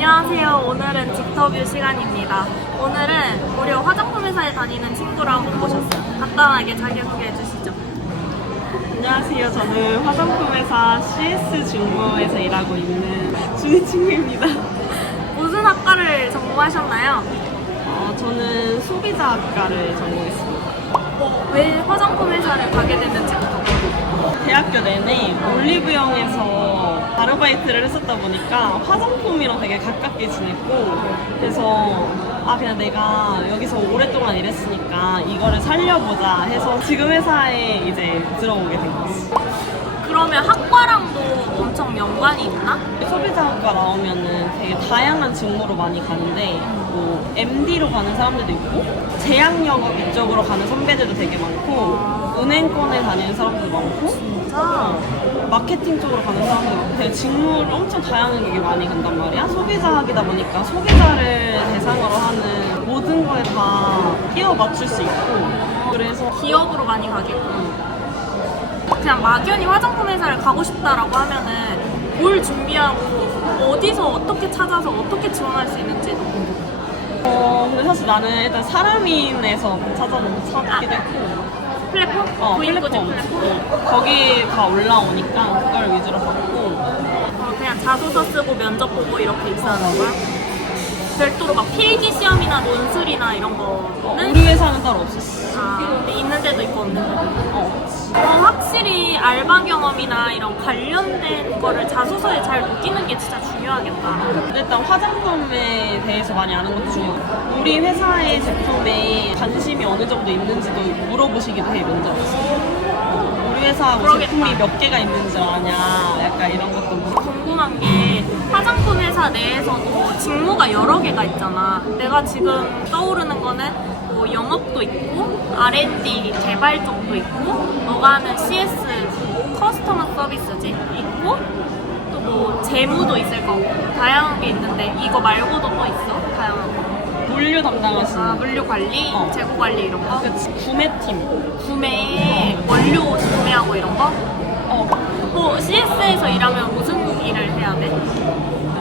안녕하세요. 오늘은 딕터뷰 시간입니다. 오늘은 무료 화장품 회사에 다니는 친구를 한번 모셨어요. 간단하게 자기소개해 주시죠. 안녕하세요. 저는 화장품 회사 CS 중무에서 일하고 있는 준희 친구입니다. 무슨 학과를 전공하셨나요? 저는 소비자학과를 전공했습니다. 왜 화장품 회사를 가게 됐는지 대학교 내내 올리브영에서 아르바이트를 했었다 보니까 화장품이랑 되게 가깝게 지냈고, 그래서 그냥 내가 여기서 오랫동안 일했으니까 이거를 살려보자 해서 지금 회사에 이제 들어오게 된 거지. 그러면 학과랑도 엄청 연관이 있나? 소비자학과 나오면은 되게 다양한 직무로 많이 가는데, 뭐 MD로 가는 사람들도 있고 제약영업 이쪽으로 가는 선배들도 되게 많고, 은행권에 다니는 사람들도 많고, 진짜? 마케팅 쪽으로 가는 사람들도 많고, 되게 직무를 엄청 다양하게 많이 간단 말이야. 소비자학이다 보니까 소비자를 대상으로 하는 모든 거에 다 끼워 맞출 수 있고, 그래서 기업으로 많이 가겠고. 그냥 막연히 화장품 회사를 가고 싶다라고 하면은 뭘 준비하고 어디서 어떻게 찾아서 어떻게 지원할 수 있는지도 궁금해. 근데 사실 나는 일단 사람인에서 찾기도 했고, 플랫폼? 플랫폼. 거기 다 올라오니까 그걸 위주로 봤고. 그냥 자소서 쓰고 면접 보고 이렇게 입사하는 거야? 별도로 막 필기 시험이나 논술이나 이런 거는? 우리 회사는 따로 없었어. 있는 데도 있고 없는 데도 있고. 그치. 확실히 알바 경험이나 이런 관련된 거를 자소서에 잘 녹이는 게 진짜 중요하겠다. 일단 화장품에 대해서 많이 아는 것도 중요하고, 우리 회사의 제품에 관심이 어느 정도 있는지도 물어보시기도 해, 면접에서. 우리 회사 뭐 그러겠다. 제품이 몇 개가 있는지 아냐, 약간 이런 것도 물어보고. 궁금한 게 화장품 회사 내에서도 직무가 여러 개가 있잖아. 내가 지금 떠오르는 거는 뭐 영업도 있고 R&D 개발 쪽도 있고 너가 하는 CS 커스터머 서비스지 있고 또 뭐 재무도 있을 거고 다양한 게 있는데 이거 말고도 또 있어? 다양한 거. 물류 담당하시는. 물류 관리, 재고 관리 이런 거. 그치. 구매팀. 구매, 원료 구매하고 이런 거. 뭐 CS에서 일하면 무슨 일을 해야 돼?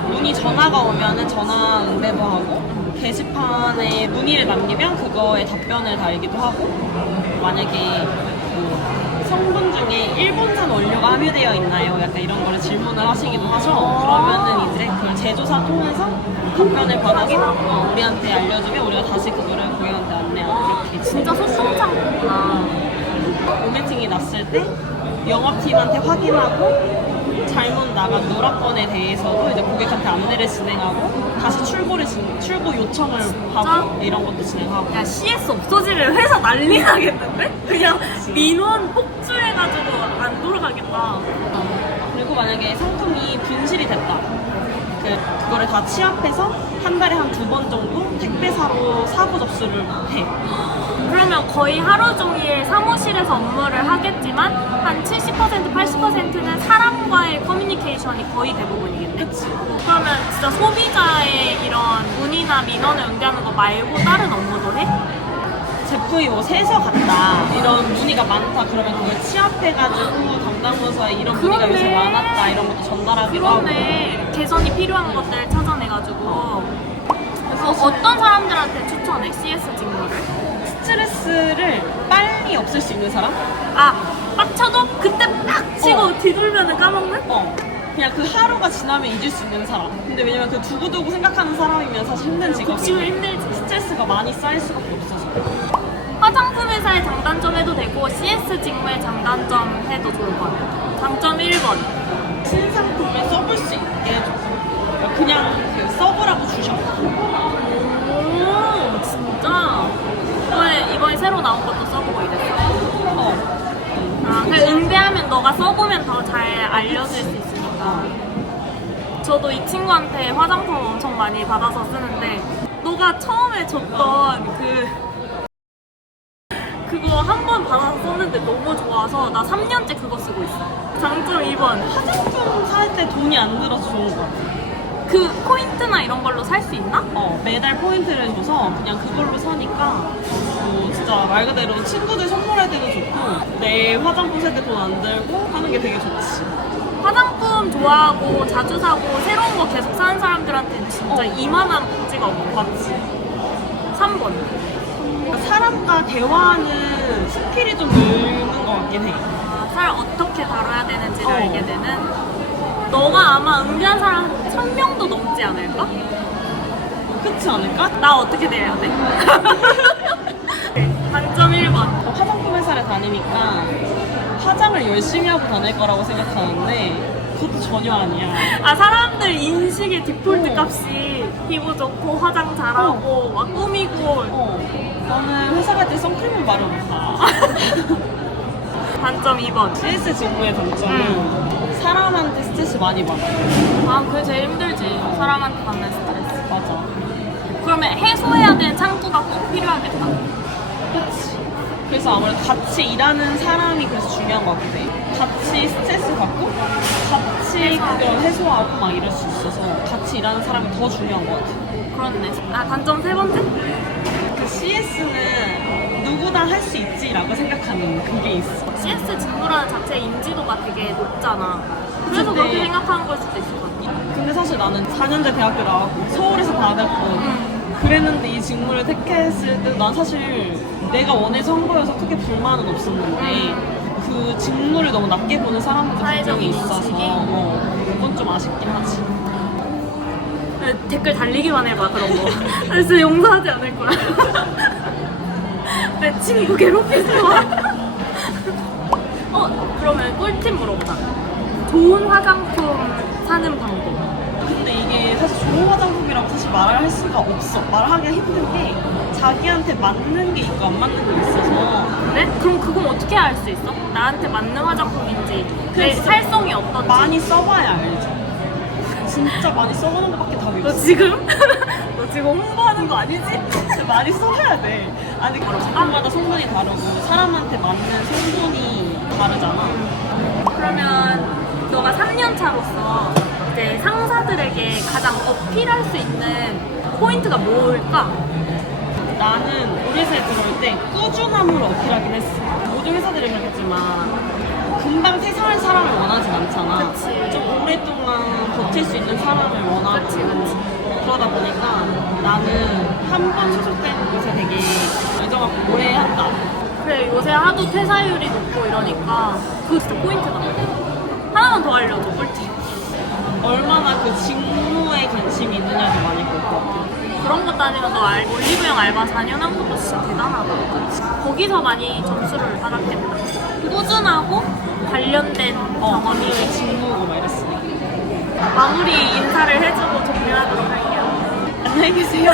문의 전화가 오면은 전화 응대도 하고, 게시판에 문의를 남기면 그거에 답변을 달기도 하고, 만약에 뭐 성분 중에 일본산 원료가 함유되어 있나요? 약간 이런 거를 질문을 하시기도 하셔. 그러면은 이제 그 제조사 통해서 답변을 받아서 우리한테 알려주면 우리가 다시 그거를 고객한테 안내하고, 이렇게 진짜 소통 창구구나. 오메팅이 났을 때 영업팀한테 확인하고, 잘못 나간 노락건에 대해서도 이제 고객한테 안내를 진행하고, 다시 출고 요청을 하고, 이런 것도 진행하고. 야 CS 없어지면 회사 난리 나겠는데? 그냥 민원 폭주해가지고 안 돌아가겠다. 그리고 만약에 상품이 분실이 됐다, 그거를 다 취합해서 한 달에 한 2번 정도 택배사로 사고 접수를 해. 그러면 거의 하루 종일 사무실에서 업무를 하겠지만 한 70% 80%는 사람과의 커뮤니케이션이 거의 대부분이겠네. 그치. 그러면 진짜 소비자의 이런 문의나 민원을 응대하는 거 말고 다른 업무도 해? 제품이 뭐 새서 갔다, 이런 문의가 많다 그러면 그걸 취합해가지고 담당 부서에 이런 문의가 요새 많았다, 이런 것도 전달하기도 하고. 그러네. 개선이 필요한 것들 찾아내가지고. 그래서 어떤 사람들한테 추천해? CS 직무를? 스트레스를 빨리 없앨 수 있는 사람? 빡쳐도 그때 빡 치고 뒤돌면은 까먹는? 그냥 그 하루가 지나면 잊을 수 있는 사람. 근데 왜냐면 그 두고두고 생각하는 사람이면 사실 힘든 직업이고, 지금 힘들지. 스트레스가 많이 쌓일 수밖에 없어서. 화장품 회사의 장단점 해도 되고 CS 직무의 장단점 해도 좋을 것 같아요. 장점 1번. 신상품을 써볼 수 있게 해줘. 그냥 그 써보라고 주셔. 오, 진짜? 이번에 새로 나온 것도 써보고 이랬어? 그냥 응대하면 너가 써보면 더 잘 알려줄 수 있으니까. 저도 이 친구한테 화장품 엄청 많이 받아서 쓰는데 너가 처음에 줬던 그거 한 번 받아서 썼는데 너무 좋아서 나 3년째 그거 쓰고 있어. 장점 2번. 화장품 살 때 돈이 안 들어서 좋은 거 같아. 그 포인트나 이런 걸로 살 수 있나? 매달 포인트를 줘서 그냥 그걸로 사니까 진짜 말 그대로 친구들 선물할 때도 좋고, 내 화장품 살 때 돈 안 들고 하는 게 되게 좋지. 화장품 좋아하고 자주 사고 새로운 거 계속 사는 사람들한테는 진짜 진짜 이만한 복지가 없고 맞지? 3번. 그러니까 사람과 대화하는 스킬이 좀 늘는 것 같긴 해. 사람 어떻게 다뤄야 되는지를 어. 알게 되는. 너가 아마 응대한 사람 1000명도 넘지 않을까? 그렇지 않을까? 나 어떻게 돼야 돼? 단점 1번. 화장품 회사를 다니니까 화장을 열심히 하고 다닐 거라고 생각하는데 그것도 전혀 아니야. 아, 사람들 인식의 디폴트 어. 값이 피부 좋고 화장 잘하고 막 꾸미고. 나는 회사 갈 때 선크림을 바르고 가. 단점 2번. CS 직무의 단점은 사람한테 스트레스 많이 받아. 아, 그게 제일 힘들지. 사람한테 받는 스트레스. 맞아. 그러면 해소해야 되는 창구가 꼭 필요하겠다. 그치. 그래서 아무래도 같이 일하는 사람이 그래서 중요한 것 같아. 같이 스트레스 받고 같이 그걸 해소하고 막 이럴 수 있어서 같이 일하는 사람이 더 중요한 것 같아. 그렇네. 아, 단점 3번째? 그 CS는 누구나 할 수 있지라고 생각하는 그게 있어. CS 직무라는 자체의 인지도가 되게 높잖아. 그래서 근데- 그렇게 생각하는 걸 수도 있을 것 같아. 근데 사실 나는 4년제 대학교 나왔고 서울에서 받았고 그랬는데 이 직무를 택했을 때 난 사실 내가 원해서 한 거여서 크게 불만은 없었는데 그 직무를 너무 낮게 보는 사람들도 분명히 사회적인 있어서 인식이? 그건 좀 아쉽긴 하지. 댓글 달리기만 해봐, 그런 거. 그래서 용서하지 않을 거야. 내 친구 괴롭히지 마. 그러면 꿀팁 물어보자. 좋은 화장품 사는 방법. 근데 이게 사실 좋은 화장품이라고 사실 말할 수가 없어. 말하기가 힘든 게 자기한테 맞는 게 있고 안 맞는 게 있어서 그래? 그럼 그건 어떻게 알 수 있어? 나한테 맞는 화장품인지, 내 그치. 살성이 어떤지. 많이 써봐야 알죠. 진짜 많이 써보는 것밖에 답이 너 없어. 지금? 너 지금 홍보하는 거 아니지? 많이 써야 돼. 아니 제품마다 성분이 다르고 사람한테 맞는 성분이 다르잖아. 그러면 너가 3년 차로서 이제 상사들에게 가장 어필할 수 있는 포인트가 뭘까? 나는 우리 회사에 들어올 때 꾸준함을 어필하긴 했어. 모든 회사들이 그렇겠지만 금방 퇴사할 사람을 원하진 않잖아. 그치. 좀 오랫동안 버틸 수 있는 사람을 원하고 그치, 그치. 그러다 보니까 나는 한 번 소속된 곳에 되게 애정하고 오래 한다. 그래, 요새 하도 퇴사율이 높고 이러니까 그거 진짜 포인트다. 하나만 더 알려줘, 꿀팁. 얼마나 그 직무에 관심이 있느냐도 많이 볼 것 같아. 그런 것도 아니라 너 올리브영 알바 4년 한 것도 진짜 대단하다. 거기서 많이 점수를 받았겠다. 꾸준하고 관련된 경험이 그 직무고 막 이랬으니까. 마무리 인사를 해주고 종료하도록 할게요. 안녕히 계세요.